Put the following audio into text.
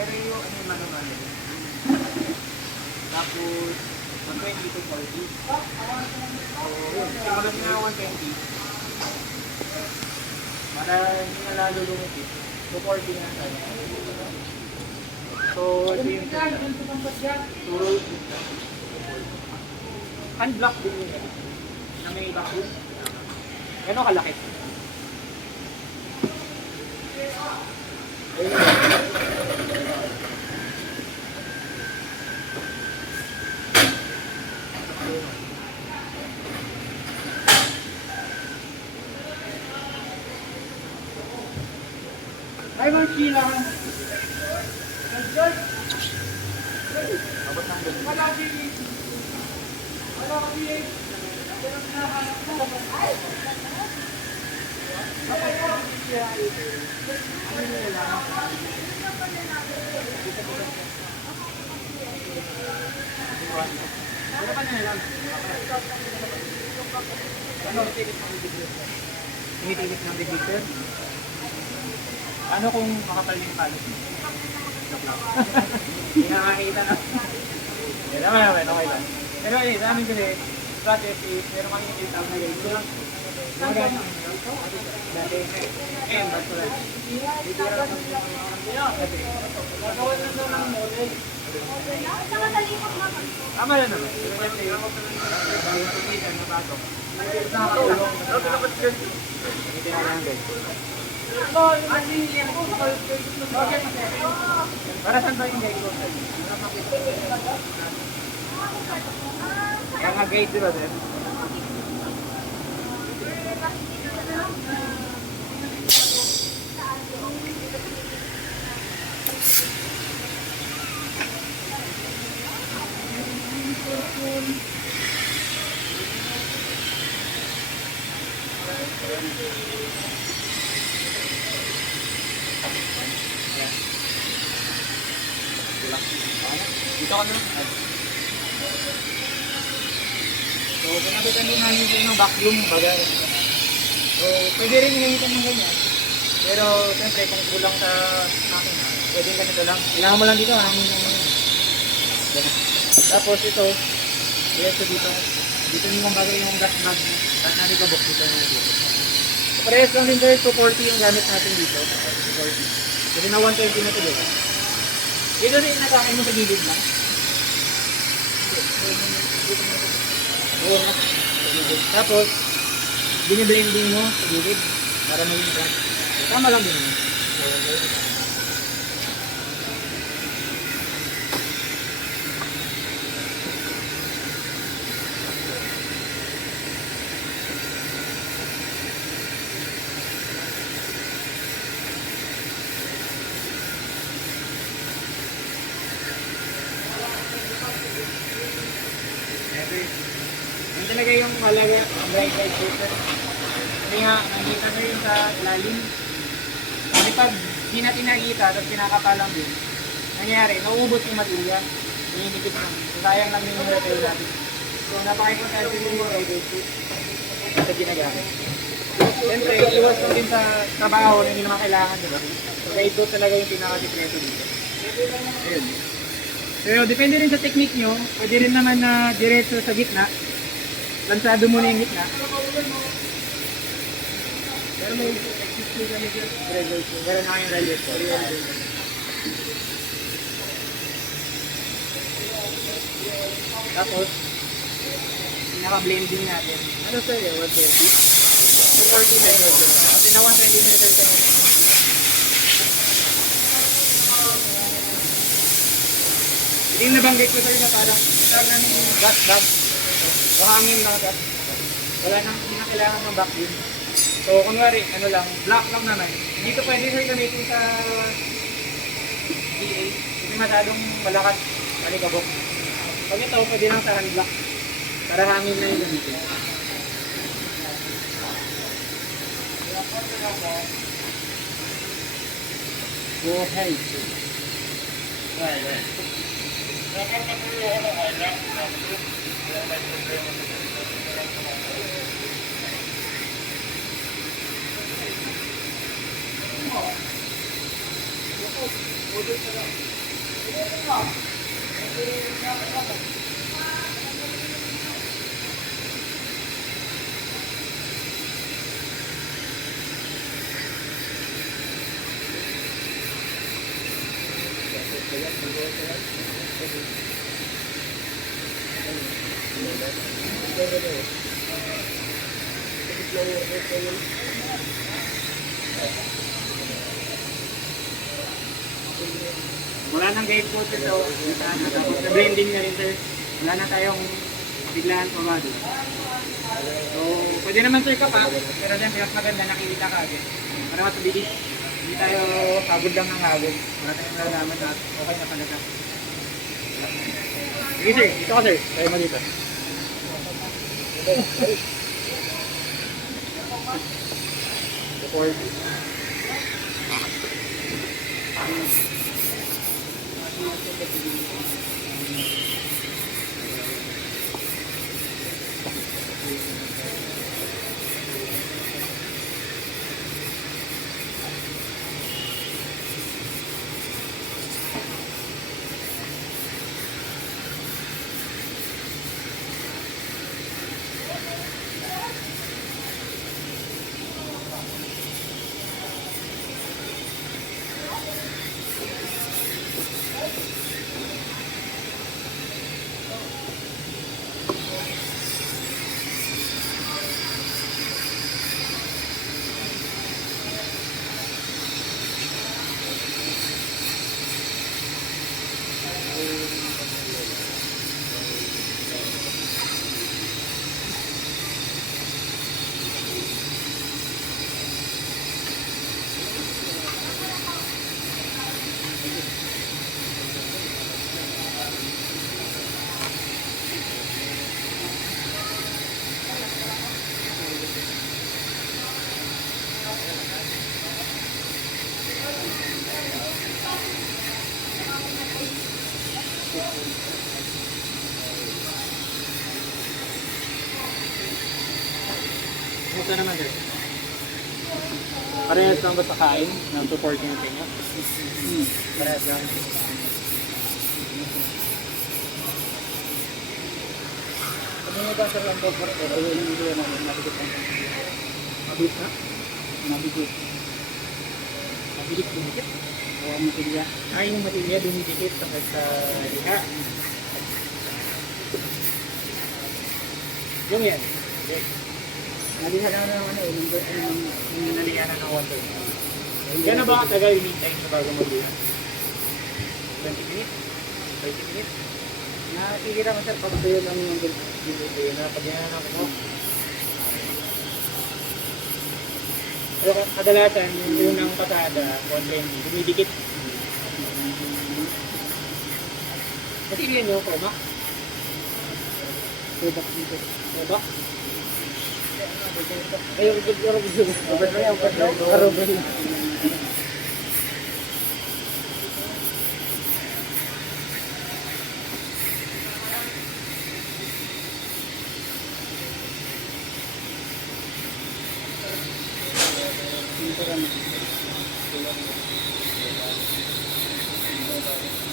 Pero yung ano yung manual yun. Tapos, 120 to 40. So, yun. Simulat na 120. Para hindi na lalo lumipit. So, 40 na tayo. So, ito yung so, hand block din yun. Na may vacuum. Gano'ng kalaki? Ay, mga kailangan. Abot ng gabi. Wala kami. Ano pa na lang? Ano titikit ng bibig? Tinitikit ng bibig, sir? Ano kung makapal yung palos mo? Hindi na makikita na. Yan naman, okay lang. Pero eh, sa amin kasi, project is, meron kami yung tawag na guide. So lang, mga dati, ba't ko lang. Gagawin lang daw ng model. Tama na naman. Pero kasi, bagong tumitan, napasok. Nakakatulong. Hindi na lang guide. Para saan ba yung guide ko? Kaya nga guide diba, sir? Dito ka na. So, pinabitan din namin kayo ng vacuum, bagay. So, pwede rin gamitin ng ganyan. Pero, siyempre, kung kulang sa makina, pwede ganito lang. Kailangan mo lang dito, hangin yung ganyan. Tapos ito, diretso dito. Dito yung bagay yung gas bag. Gas na dito, box dito yung dito. So, parehas lang din kayo, 240 yung gamit natin dito. 240. Kasi na 120 na ito dito. Dito rin nakakin mo sa gilid lang. Tapos, biniblending mo sa gilid para maging crack. Tama lang din. Yan talaga yung malaga, bright light paper. Kasi nga, nakikita nyo yung sa lalim. Kasi pag di natin nakikita, tapos pinakapalang din, nangyari, nauubos yung matilya. Nininipit lang. So, sayang lang yung repair natin. So, napaka-importante yung bright light paper sa ginagamit. Siyempre, iwas lang din sa trabaho na hindi naman kailangan, diba? So, guide ko talaga yung pinaka-secreto dito. Ayun. Pero depende rin sa technique nyo, pwede rin naman na diretso sa gitna. Lansado mo na yung gitna. Pero may existing kami dyan. Meron na kayong rally po. Tapos, pinaka-blending natin. Ano sa'yo? 130? 240 na yun. Kasi na 120 meter tayo. Yung nabanggit ko sa'yo na parang tawag namin yung gas bag o hangin lang gas. Wala nang hindi na kailangan ng vacuum. So kunwari, ano lang, black lang naman. Hindi ko pwede sa'yo gamitin sa DA. Kasi masyadong malakas, malikabok. Pag ito, pwede lang sa hand block. Para hangin na yung gamitin. Go ahead. Right. Wala nang game po sir. So, tapos na-blending na rin sir. Wala na tayong biglaan pa ba doon. So, pwede naman sir ka pa. Pero dyan, mas maganda nakikita ka agad. Para matubigis. Hindi tayo hagod lang ng hagod. Wala tayong nalalaman na okay na talaga. Sige sir, dito ka sir. Tayo mo dito. Record. Ito naman sir. Parehas lang ba sa kain ng 240 yung tenga? Parehas lang. Ano nga ba sir lang 240? Pero yung hindi na nabigot lang. Mabit na? Nabigot. Nabigot dumikit? O ang matilya? Ay, yung matilya dumidikit sa liha. Yung yan. Okay. Nalihan na ng ano, yung nalihan na ng water. Gano'n ba katagal yung time sa bago mag-lihan? 20 minutes? 30 minutes? Nakikita mo sir, pag tuyo lang yung dito na pagyanan ako. Pero kadalasan, yung unang pasada, 120, dumidikit. Kasi yan yung koma? Kobak dito. Kobak? Ayaw ko dito. Ayaw ko dito. Thank you.